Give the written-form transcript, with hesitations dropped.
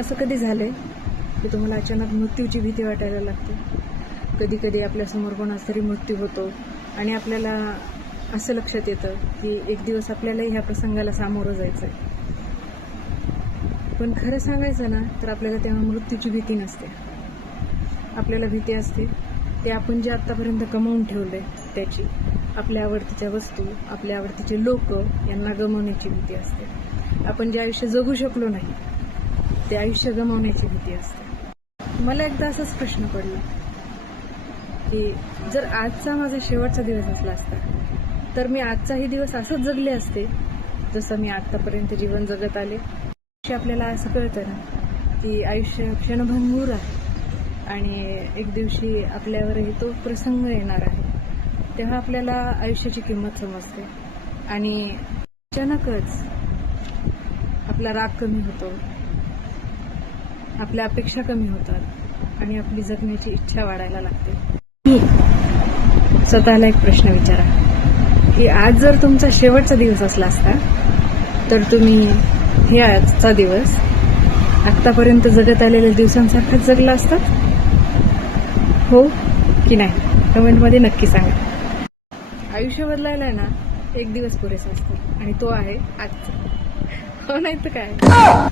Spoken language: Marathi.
असं कधी झालंय की तुम्हाला अचानक मृत्यूची भीती वाटायला लागते? कधी कधी आपल्यासमोर कोणाचा तरी मृत्यू होतो आणि आपल्याला असं लक्षात येतं की एक दिवस आपल्यालाही ह्या प्रसंगाला सामोरं जायचं आहे. पण खरं सांगायचं ना तर आपल्याला तेव्हा मृत्यूची भीती नसते. आपल्याला भीती असते ते आपण जे आत्तापर्यंत कमावून ठेवलंय त्याची, आपल्या आवडतीच्या वस्तू, आपल्या आवडतीचे लोक यांना गमावण्याची भीती असते. आपण जे आयुष्य जगू शकलो नाही ते आयुष्य गमावण्याची भीती असते. मला एकदा असाच प्रश्न पडला की जर आजचा माझा शेवटचा दिवस असला असता तर मी आजचाही दिवस असंच जगले असते जसं मी आतापर्यंत जीवन जगत आले. आपल्याला असं कळतं ना की आयुष्य क्षणभंगूर आहे आणि एक दिवशी आपल्यावरही तो प्रसंग येणार आहे. तेव्हा आपल्याला आयुष्याची किंमत समजते आणि अचानकच आपला राग कमी होतो, आपल्या अपेक्षा कमी होतात आणि आपली जगण्याची इच्छा वाढायला लागते. स्वतःला एक प्रश्न विचारा की आज जर तुमचा शेवटचा दिवस असला असता तर तुम्ही हे आजचा दिवस आतापर्यंत जगत आलेल्या दिवसांसारखाच जगला असतात? हो की नाही? कमेंटमध्ये नक्की सांगा. आयुष्य बदलायला ना एक दिवस पुरेसा असतो आणि तो आहे आजचा. हो नाही तर काय.